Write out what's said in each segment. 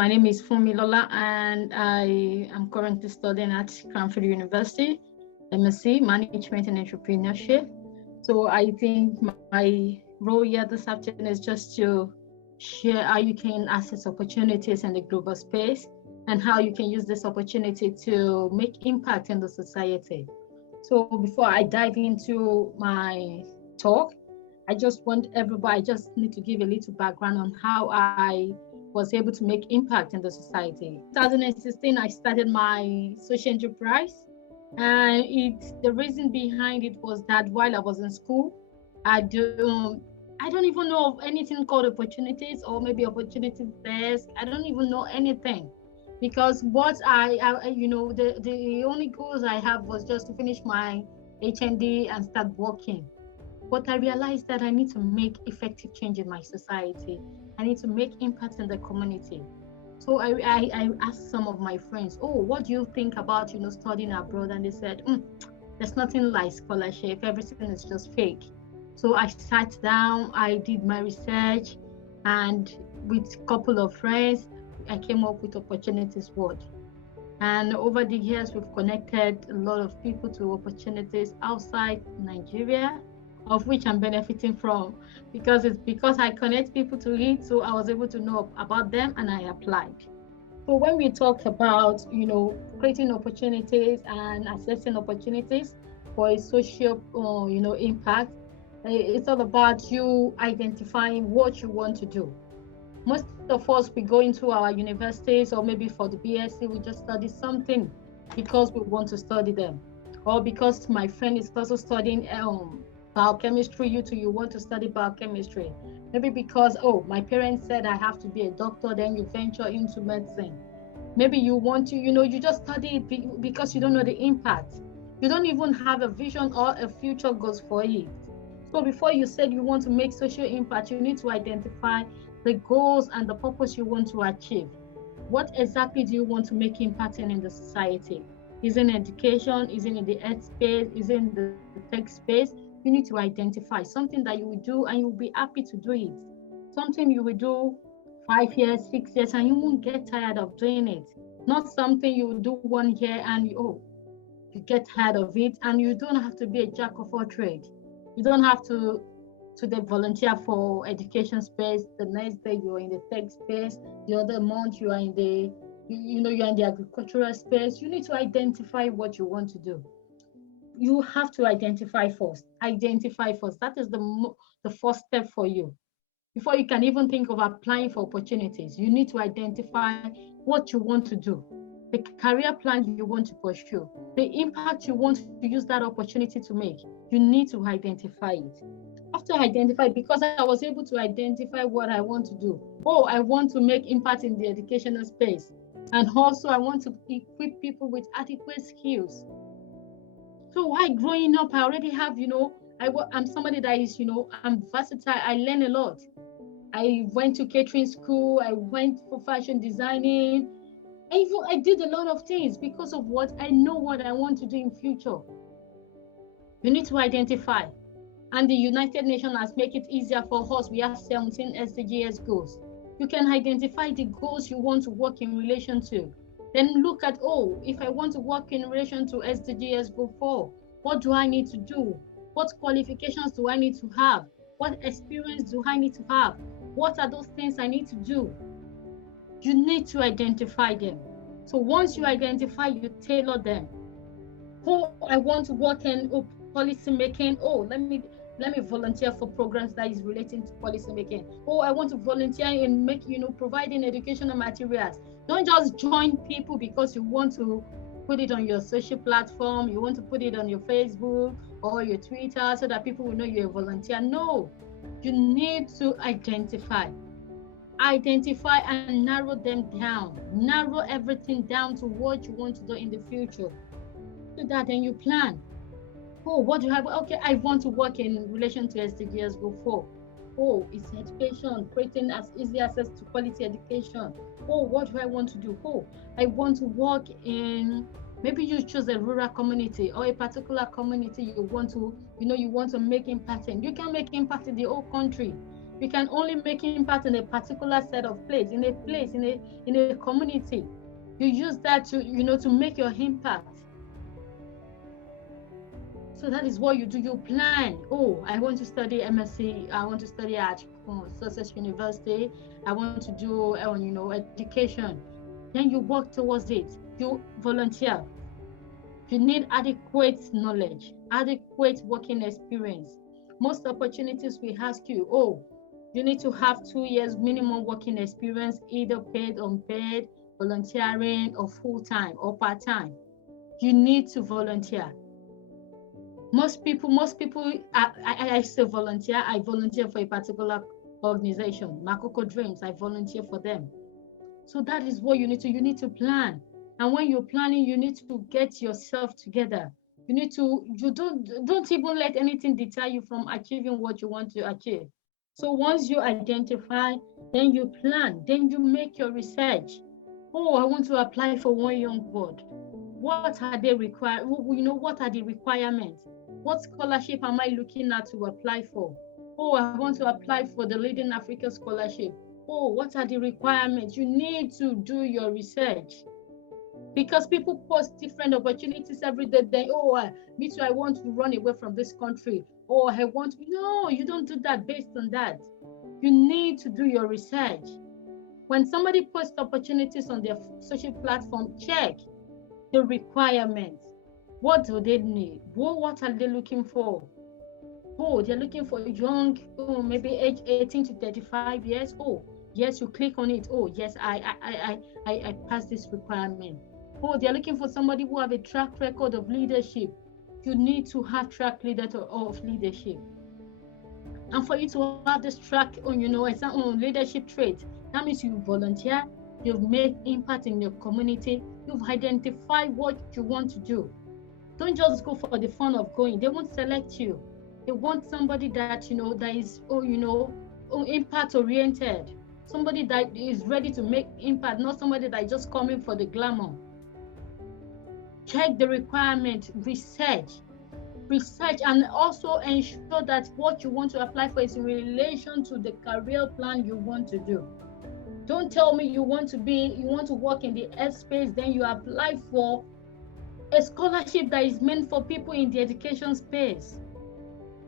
my name is Funmilola, and I am currently studying at Cranfield University, MSc, Management and Entrepreneurship. So I think my role here this afternoon is just to share how you can access opportunities in the global space and how you can use this opportunity to make impact in the society. So before I dive into my talk, I just need to give a little background on how I was able to make impact in the society. 2016, I started my social enterprise, and the reason behind it was that while I was in school, I do I don't even know of anything called opportunities or maybe opportunity desk. I don't even know anything because what the only goals I have was just to finish my HND and start working. But I realized that I need to make effective change in my society. I need to make impact in the community. So I asked some of my friends, oh, what do you think about, studying abroad? And they said, there's nothing like scholarship. Everything is just fake. So I sat down, I did my research, and with a couple of friends, I came up with Opportunities World. And over the years, we've connected a lot of people to opportunities outside Nigeria, of which I'm benefiting from because I connect people to it. So I was able to know about them and I applied. So when we talk about, creating opportunities and assessing opportunities for a social, impact, it's all about you identifying what you want to do. Most of us, we go into our universities or maybe for the BSc, we just study something because we want to study them. Or because my friend is also studying biochemistry, you want to study biochemistry. Maybe because, my parents said I have to be a doctor, then you venture into medicine. Maybe you want to, you just study it because you don't know the impact. You don't even have a vision or a future goals for it. So before you said you want to make social impact, you need to identify the goals and the purpose you want to achieve. What exactly do you want to make impact in the society? Is it in education? Is it in the ed space? Is it in the tech space? You need to identify something that you will do and you'll be happy to do it. Something you will do 5 years, 6 years, and you won't get tired of doing it. Not something you will do 1 year and you get tired of it, and you don't have to be a jack of all trades. You don't have to volunteer for education space. The next day you're in the tech space. The other month you are in the you're in the agricultural space. You need to identify what you want to do. You have to identify first. Identify first. That is the first step for you. Before you can even think of applying for opportunities, you need to identify what you want to do, the career plan you want to pursue, the impact you want to use that opportunity to make. You need to identify it. After identify, because I was able to identify what I want to do. I want to make impact in the educational space. And also I want to equip people with adequate skills. So while growing up, I already have, I'm somebody that is, I'm versatile. I learn a lot. I went to catering school. I went for fashion designing. I did a lot of things because of what I know what I want to do in future. You need to identify. And the United Nations has made it easier for us. We have 17 SDGs goals. You can identify the goals you want to work in relation to. Then look at, if I want to work in relation to SDGs goal 4, what do I need to do? What qualifications do I need to have? What experience do I need to have? What are those things I need to do? You need to identify them. So once you identify, you tailor them. I want to work in policy making. Let me volunteer for programs that is relating to policy making. I want to volunteer in providing educational materials. Don't just join people because you want to put it on your social platform, you want to put it on your Facebook or your Twitter so that people will know you're a volunteer. No, you need to identify and narrow them down. Narrow everything down to what you want to do in the future. So that then you plan. What do you have? Okay, I want to work in relation to SDGs goal 4. It's education, creating as easy access to quality education. What do I want to do? I want to work in, maybe you choose a rural community or a particular community you want to make impact in. You can make impact in the whole country. You can only make impact in a particular set of place, in a community. You use that to, to make your impact. So that is what you do. You plan. Oh, I want to study MSc. I want to study at Success University. I want to do, education. Then you work towards it. You volunteer. You need adequate knowledge, adequate working experience. Most opportunities we ask you, oh, you need to have 2 years minimum working experience, either paid, unpaid, volunteering, or full-time or part-time. You need to volunteer. Most people, I say volunteer. I volunteer for a particular organization, Makoko Dreams. I volunteer for them. So that is what you need to plan. And when you're planning, you need to get yourself together. You don't even let anything deter you from achieving what you want to achieve. So once you identify, then you plan, then you make your research. Oh, I want to apply for One Young World. What are they require? What are the requirements? What scholarship am I looking at to apply for? Oh, I want to apply for the Leading Africa Scholarship. Oh, what are the requirements? You need to do your research. Because people post different opportunities every day. Me too, I want to run away from this country. No, you don't do that based on that. You need to do your research. When somebody posts opportunities on their social platform, check the requirements. What do they need? What are they looking for? Oh, they're looking for young, maybe age 18 to 35 years. Oh, yes, you click on it. Oh, yes, I pass this requirement. Oh, they're looking for somebody who have a track record of leadership. You need to have track of leadership. And for you to have this track on, leadership trait, that means you volunteer, you've made impact in your community, you've identified what you want to do. Don't just go for the fun of going. They won't select you. They want somebody that, that is, impact oriented. Somebody that is ready to make impact, not somebody that is just coming for the glamour. Check the requirement, research, and also ensure that what you want to apply for is in relation to the career plan you want to do. Don't tell me you want to work in the health space, then you apply for a scholarship that is meant for people in the education space.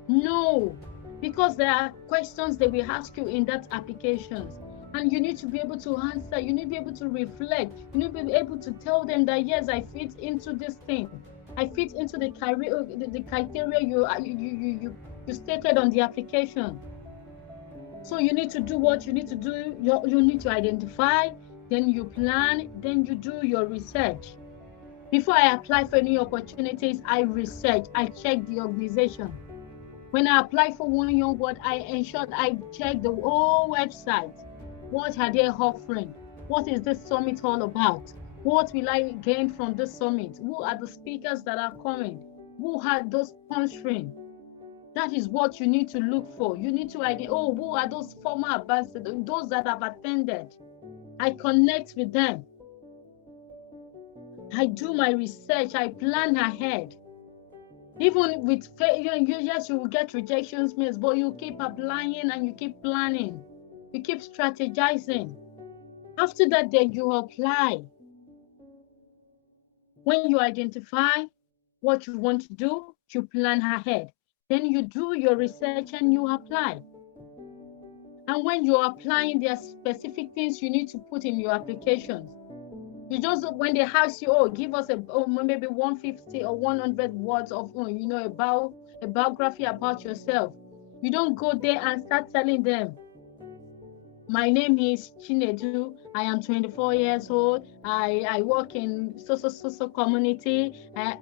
No, because there are questions that we ask you in that applications, and you need to be able to answer. You need to be able to reflect. You need to be able to tell them that yes, I fit into this thing. I fit into the career, the criteria you stated on the application. So you need to do what you need to do. You need to identify, then you plan, then you do your research. Before I apply for any opportunities, I research, I check the organization. When I apply for One Young World, I ensured I check the whole website. What are they offering? What is this summit all about? What will I gain from this summit? Who are the speakers that are coming? Who are those sponsoring? That is what you need to look for. You need to identify, who are those former ambassadors, those that have attended? I connect with them. I do my research, I plan ahead. Even with yes, you will get rejections, but you keep applying and you keep planning. You keep strategizing. After that, then you apply. When you identify what you want to do, you plan ahead. Then you do your research and you apply. And when you're applying, there are specific things you need to put in your applications. You just, when they ask you, give us maybe 150 or 100 words of, about a biography about yourself. You don't go there and start telling them, my name is Chinedu, I am 24 years old, I work in so community.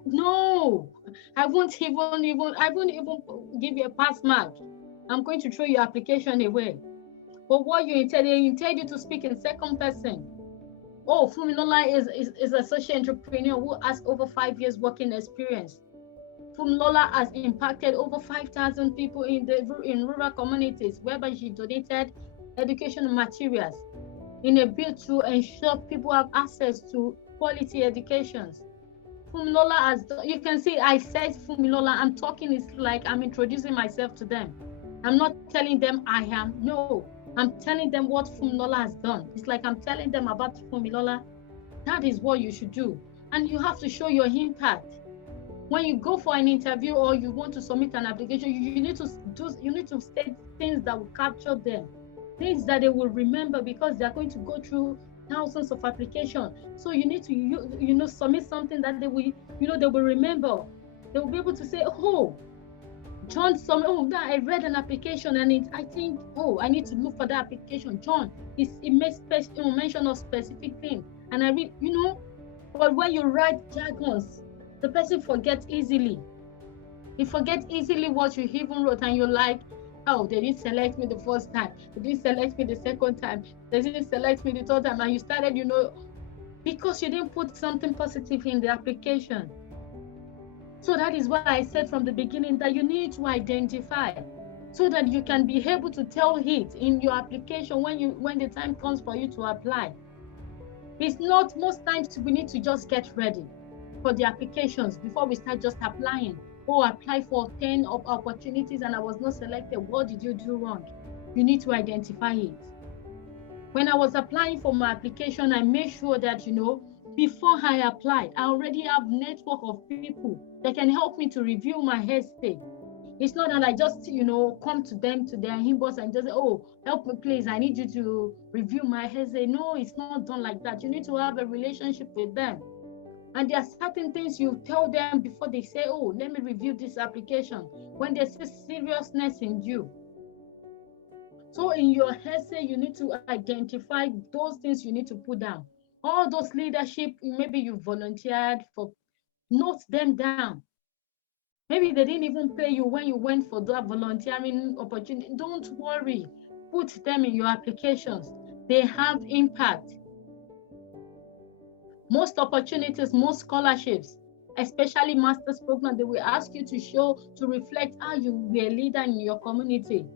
No, I won't even give you a pass mark. I'm going to throw your application away. But what they intend you to speak in second person. Funmilola is a social entrepreneur who has over 5 years working experience. Funmilola has impacted over 5,000 people in rural communities, whereby she donated educational materials in a bid to ensure people have access to quality educations. Funmilola you can see I said Funmilola, I'm talking, it's like I'm introducing myself to them. I'm not telling them I am. No, I'm telling them what Funmilola has done. It's like I'm telling them about Funmilola. That is what you should do. And you have to show your impact. When you go for an interview or you want to submit an application, you need to state things that will capture them, things that they will remember, because they are going to go through thousands of applications. So you need to submit something that they will remember. They will be able to say, oh, John, I read an application and I think, oh, I need to look for that application. John, it makes mention of specific thing, and I read, but when you write jargons, the person forgets easily. He forgets easily what you even wrote, and you're like, oh, they didn't select me the first time. They didn't select me the second time. They didn't select me the third time. And you started, because you didn't put something positive in the application. So that is why I said from the beginning that you need to identify so that you can be able to tell it in your application when the time comes for you to apply. It's not, most times we need to just get ready for the applications before we start just applying. Oh, apply for 10 opportunities and I was not selected. What did you do wrong? You need to identify it. When I was applying for my application, I made sure that, before I applied, I already have a network of people that can help me to review my essay. It's not that I just, come to them, to their inbox and just say, oh, help me please, I need you to review my essay. No, it's not done like that. You need to have a relationship with them. And there are certain things you tell them before they say, oh, let me review this application, when they see seriousness in you. So in your essay, you need to identify those things you need to put down. All those leadership, maybe you volunteered for, note them down. Maybe they didn't even pay you when you went for that volunteering opportunity. Don't worry. Put them in your applications. They have impact. Most opportunities, most scholarships, especially master's program, they will ask you to reflect how you were a leader in your community.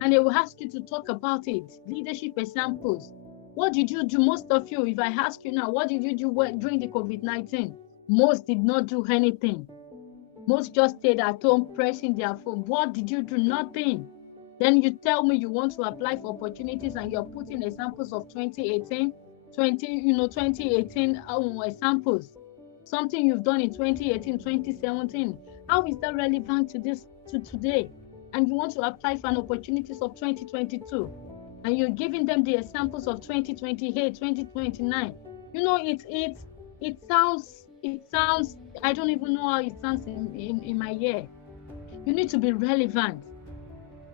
And they will ask you to talk about it. Leadership examples. What did you do? Most of you, if I ask you now, what did you do during the COVID-19? Most did not do anything. Most just stayed at home pressing their phone. What did you do? Nothing. Then you tell me you want to apply for opportunities and you're putting examples of 2018, 2018 examples. Something you've done in 2018, 2017. How is that relevant to today? And you want to apply for an opportunities of 2022. And you're giving them the examples of 2028, 2029. It sounds, I don't even know how it sounds in my ear. You need to be relevant.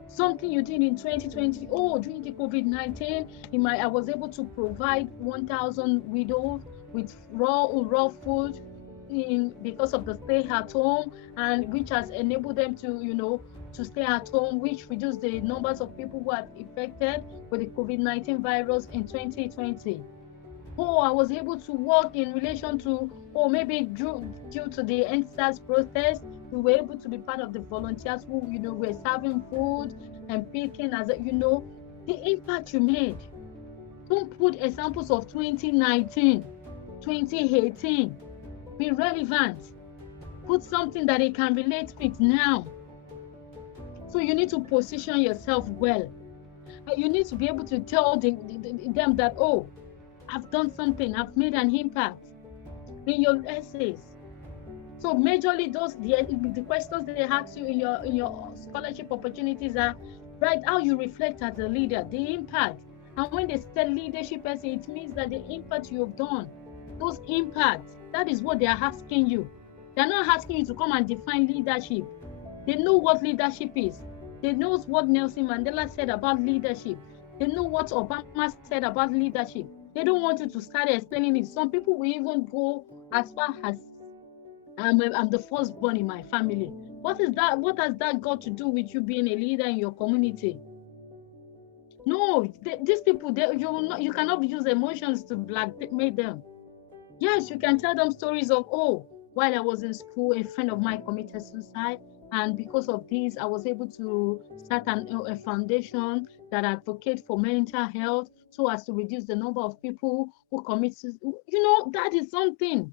Something you did in 2020, oh, during the COVID-19, I was able to provide 1,000 widows with raw food because of the stay at home, and which has enabled them to stay at home, which reduced the numbers of people who are affected with the COVID-19 virus in 2020. Oh, I was able to work in relation to, maybe due to the NSAS protest, we were able to be part of the volunteers who, were serving food and picking the impact you made. Don't put examples of 2019, 2018. Be relevant. Put something that they can relate with now. So you need to position yourself well. You need to be able to tell them that, oh, I've done something, I've made an impact in your essays. So majorly the questions they ask you in your scholarship opportunities are, right, how you reflect as a leader, the impact. And when they say leadership essay, it means that the impact you have done, those impacts, that is what they are asking you. They're not asking you to come and define leadership. They know what leadership is. They know what Nelson Mandela said about leadership. They know what Obama said about leadership. They don't want you to start explaining it. Some people will even go as far as, I'm the firstborn in my family. What is that? What has that got to do with you being a leader in your community? No, these people, you cannot use emotions to blackmail them. Yes, you can tell them stories of, oh, while I was in school, a friend of mine committed suicide, and because of this, I was able to start a foundation that advocates for mental health so as to reduce the number of people who commit suicide. That is something.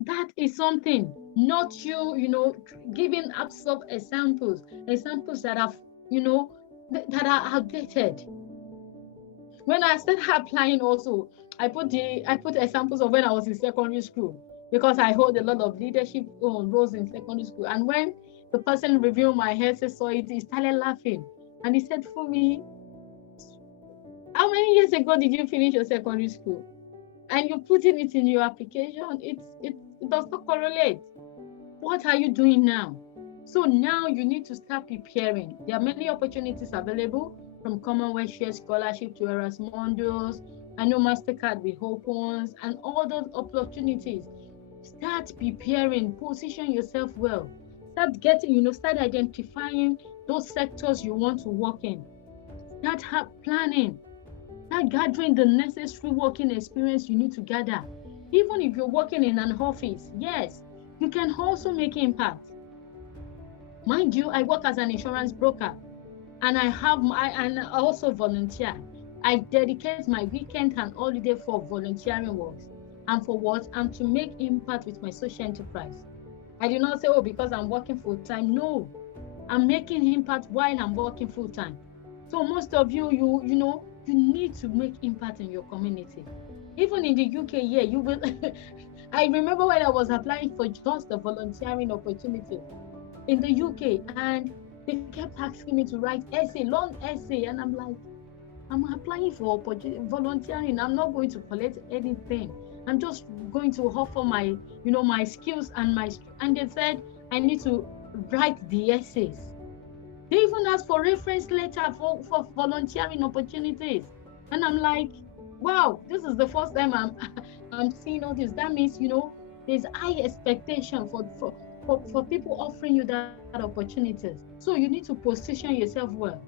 That is something. Not you, giving absurd examples that have, that are outdated. When I started applying also, I put examples of when I was in secondary school, because I hold a lot of leadership roles in secondary school. And when the person reviewing my essay saw it, he started laughing. And he said, "Fumi, how many years ago did you finish your secondary school? And you're putting it in your application. It does not correlate. What are you doing now?" So now you need to start preparing. There are many opportunities available, from Commonwealth Share Scholarship to Erasmus. I know MasterCard will opens and all those opportunities. Start preparing, position yourself well. Start identifying those sectors you want to work in. Start planning. Start gathering the necessary working experience you need to gather. Even if you're working in an office, yes, you can also make impact. Mind you, I work as an insurance broker, and I also volunteer. I dedicate my weekend and holiday for volunteering works. And for what? And to make impact with my social enterprise. I do not say, oh, because I'm working full time. No, I'm making impact while I'm working full time. So most of you need to make impact in your community. Even in the UK, yeah, you will. I remember when I was applying for just a volunteering opportunity in the UK, and they kept asking me to write long essay, and I'm like, I'm applying for volunteering. I'm not going to collect anything. I'm just going to offer my skills and they said I need to write the essays. They even asked for reference letter for volunteering opportunities. And I'm like, wow, this is the first time I'm seeing all this. That means, there's high expectation for people offering you that opportunities. So you need to position yourself well.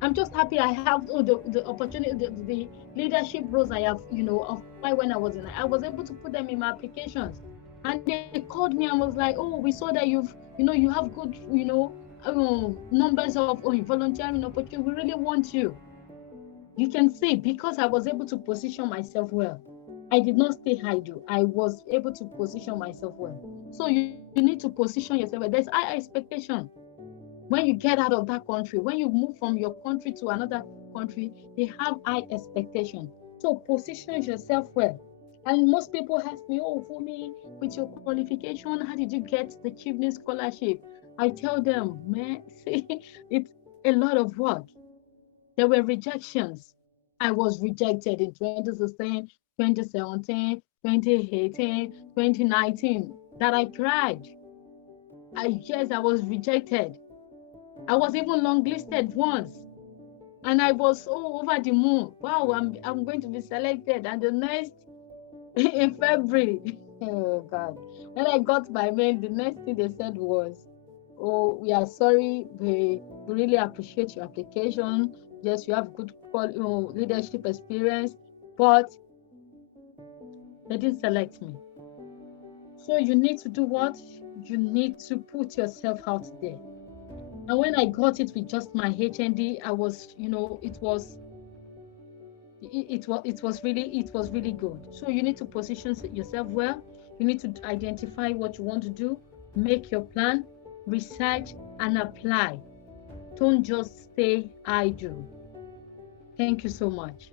I'm just happy I have the opportunity, the leadership roles I have, of when I was able to put them in my applications. And they called me and was like, oh, we saw that you have good, numbers of volunteering opportunities. We really want you. You can see, because I was able to position myself well. I did not stay idle. I was able to position myself well. So you need to position yourself well. There's high expectation. When you get out of that country, when you move from your country to another country, they have high expectation. So position yourself well. And most people ask me, oh, for me, with your qualification, how did you get the Achievement Scholarship? I tell them, man, see, it's a lot of work. There were rejections. I was rejected in 2016, 2017, 2018, 2019, that I cried. Yes, I was rejected. I was even longlisted once. And I was so over the moon. Wow, I'm going to be selected. And the next in February, oh God, when I got my mail, the next thing they said was, oh, we are sorry. We really appreciate your application. Yes, you have good leadership experience, but they didn't select me. So you need to do what? You need to put yourself out there. And when I got it with just my HND, I was, it was really good. So you need to position yourself well. You need to identify what you want to do, make your plan, research, and apply. Don't just stay idle. Thank you so much.